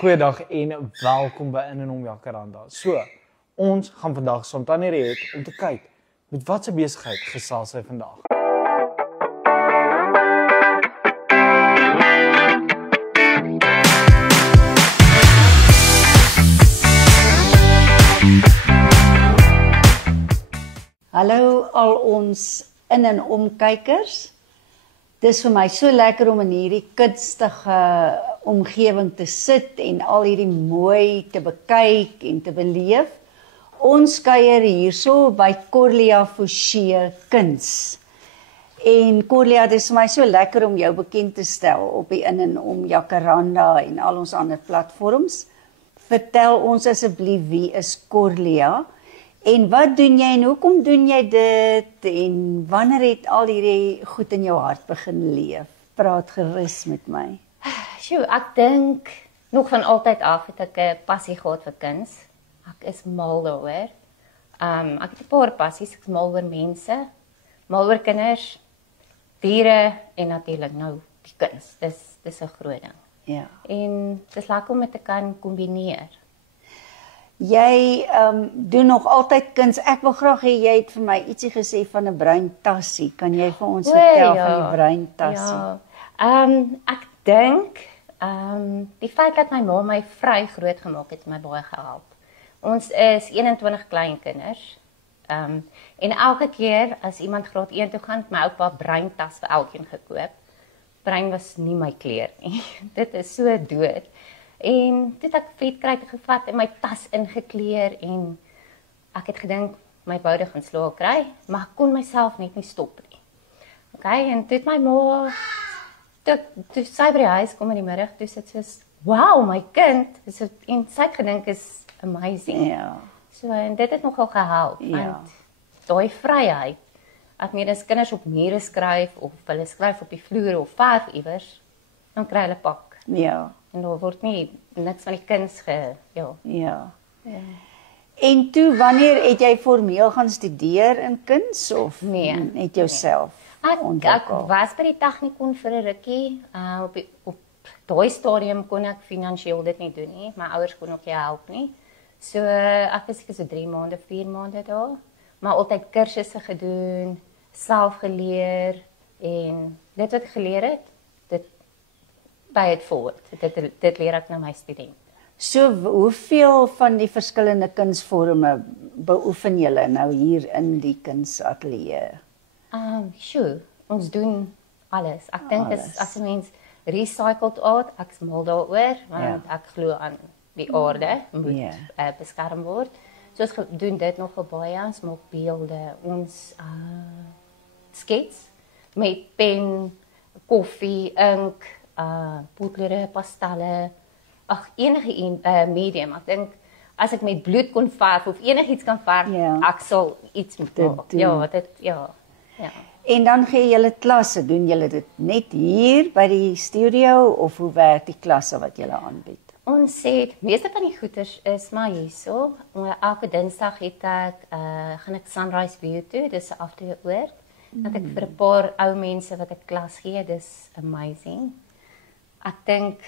Goeiedag en welkom by In en Om Jacaranda. So, ons gaan vandag saam Tannie Riet om te kyk met watse besigheid gesels sy vandag. Hallo al ons In en Om kykers. Dis vir my so lekker om in hierdie kunstige omgewing te sit en al hierdie mooi te bekyk en te beleef. Ons kuier hierso by Corlia Forshey Kuns. En Corlia, dis vir my so lekker om jou bekend te stel op die In en Om Jacaranda en al ons ander platforms. Vertel ons asseblief, wie is Corlia? En wat doen jy en hoekom doen jy dit en wanneer het al hierdie goed in jou hart begin leef? Praat gerus met my. Sjoe, ek dink nog van altyd af het ek 'n passie gehad vir kuns. Ek is mal daaroor. Ek het 'n paar passies, ek is mal oor mense, mal oor kinders, diere en natuurlik nou die kuns. Dis 'n groot ding. Ja. En dis lekker om dit te kan kombineer. Jy doen nog altyd kuns. Ek wil graag hê jy het vir my ietsie gesê van 'n bruin tassie. Kan jy vir ons vertel van die bruin tassie? Ja. Ek dink die feit dat my ma my vry groot gemaak het my baie gehelp. Ons is 21 kleinkinders. En elke keer as iemand graad 1 toe gaan, het my oupa bruin tas vir elkeen gekoop. Bruin was nie my kleur nie. Dit is so dood. En toe het ek vetkruit gevat en my tas ingekleer en ek het gedink my boude gaan slaag kry, maar ek kon myself net nie stop nie. Okay, en toe het my ma toe sy by die huis kom in die middag, toe sit sy soos, wow, my kind, en sy het gedink is amazing. Ja. So, en dit het nogal gehelp, Ja. want daai vryheid, as mense kinders op mure skryf, of hulle skryf op die vloer, of verf iewers, dan kry hulle pak. Ja. En daar word nie niks van die kuns Ja. En toe, wanneer het jy formeel gaan studeer in kuns of Nee, het jouself Ek ontwikkel? was by die Technikon vir 'n rukkie. Op daai stadium kon ek finansiëel dit nie doen nie. My ouers kon ook nie help nie. So ek was seker so 3 maande, 4 maande daar, maar altyd kursusse gedoen, self geleer en dit wat ek geleer het, dit pay it forward. Dit leer ek nou my studente. So, hoeveel van die verskillende kunsvorme beoefen julle nou hier in die kunsatelier? Sjoe, ons doen alles. Ek dink Alles. as 'n mens recycled art, ek's mal daaroor, want ek glo aan die aarde moet beskerm word. So ons doen dit nogal baie, ons maak beelde, ons skets met pen, koffie, ink, potlere, pastelle, enige medium. Ek dink as ek met bloed kon verf of enigiets kan verf, ek sal iets moet maak. Ja. En dan gee julle klasse, doen julle dit net hier by die studio of hoe werk die klasse wat julle aanbied? Ons sê, meeste van die goeders is maar hierso. Elke Dinsdag gaan ek Sunrise View toe, dis 'n afdeeloord. Dat ek vir 'n paar ou mense wat ek klas gee, dis amazing. Ek dink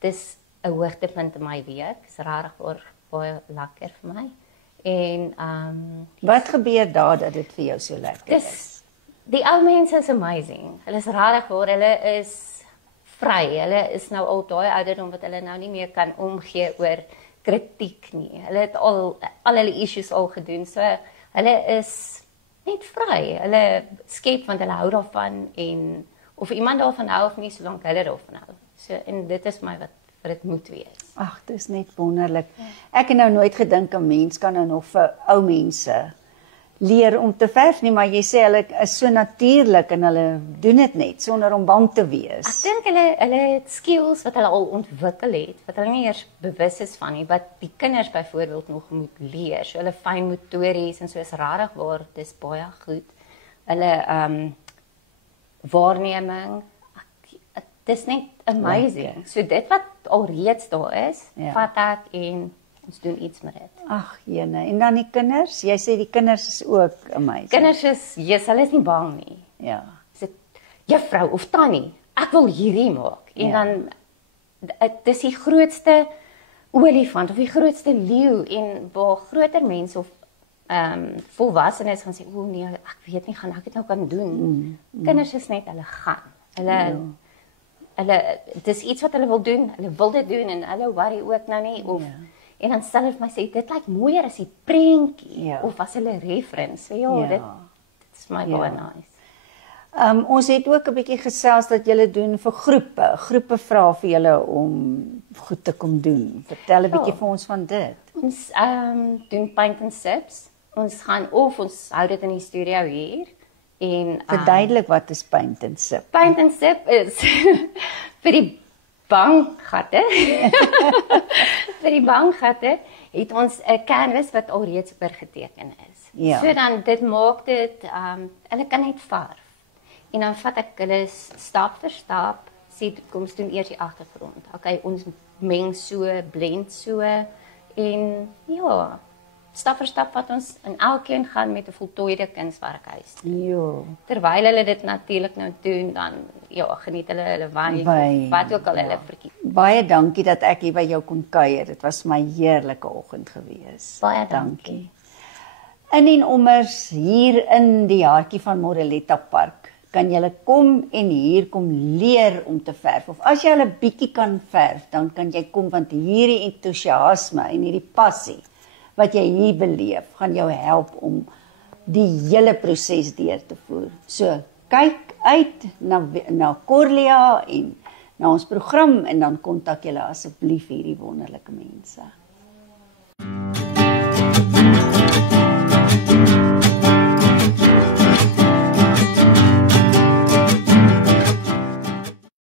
dis 'n hoogtepunt in my week. Dis regtig baie lekker vir my. En wat gebeur daar dat dit vir jou so lekker is? Die ou mense is amazing. Hulle is regtig hulle is vry. Hulle is nou al daai ouderdom wat hulle nou nie meer kan omgee oor kritiek nie. Hulle het al hulle issues al gedoen. So hulle is net vry. Hulle skep want hulle hou daarvan en of iemand daarvan hou of nie, solank hulle daarvan hou. So en dit is my wat dit moet wees. Ag, dit is net wonderlik. Ek het nou nooit gedink 'n mens kan nou nog vir ou mense leer om te verf nie, maar jy sê hulle is so natuurlik en hulle doen dit net sonder om bang te wees. Ek dink hulle het skills wat hulle al ontwikkel het, wat hulle nie eers bewus is van nie, wat die kinders byvoorbeeld nog moet leer. So hulle fyn motories en so is regtig waar, dis baie goed. Hulle waarneming, dis net amazing. Lekker. So dit wat alreeds daar is, vat ek en ons doen iets met dit. Ag, jene. En dan die kinders? Jy sê die kinders is ook amazing. Kinders is, hulle is nie bang nie. Ja. Sê, juffrou of tannie, ek wil hierdie maak. En dan dis die grootste olifant of die grootste leeu en waar groter mense of volwassenes gaan sê, o nee, ek weet nie, gaan ek dit nou kan doen. Kinders is net, hulle gaan. Hulle dis iets wat hulle wil doen, hulle wil dit doen en hulle worry ook nou nie of en dan stel hulle vir my sê dit lyk mooier as die prentjie of as hulle reference. So dit is my baie nice. Ons het ook 'n bietjie gesels dat julle doen vir groepe. Groepe vra vir julle om goed te kom doen. Vertel 'n bietjie vir ons van dit. Ons doen paint and sips. Ons hou dit in die studio hier en Verduidelik wat is paint and sip. Paint and sip is vir die bankgatte. Vir die bankgatte het ons 'n canvas wat alreeds oorgeteken is. Ja. So dan dit maak dit hulle kan net verf. En dan vat ek hulle stap vir stap, sê kom ons doen eers die agtergrond. Okay, ons meng so, blend so en ja, stap vir stap wat ons in elkeen gaan met 'n voltooide kunswerkhuis. Ja. Terwyl hulle dit natuurlik nou doen, dan geniet hulle wyn of wat ook al hulle verkies. Baie dankie dat ek hier by jou kon kuier. Dit was my heerlike oggend gewees. Baie dankie. In en ommers hier in die hartjie van Moreletta Park kan jy kom en hier kom leer om te verf. Of as jy al 'n bietjie kan verf, dan kan jy kom want hierdie entoesiasme en hierdie passie wat jy hier beleef, gaan jou help om die hele proses deur te voer. So, kyk uit na Corlia en na ons program en dan kontak julle asseblief hierdie wonderlike mense.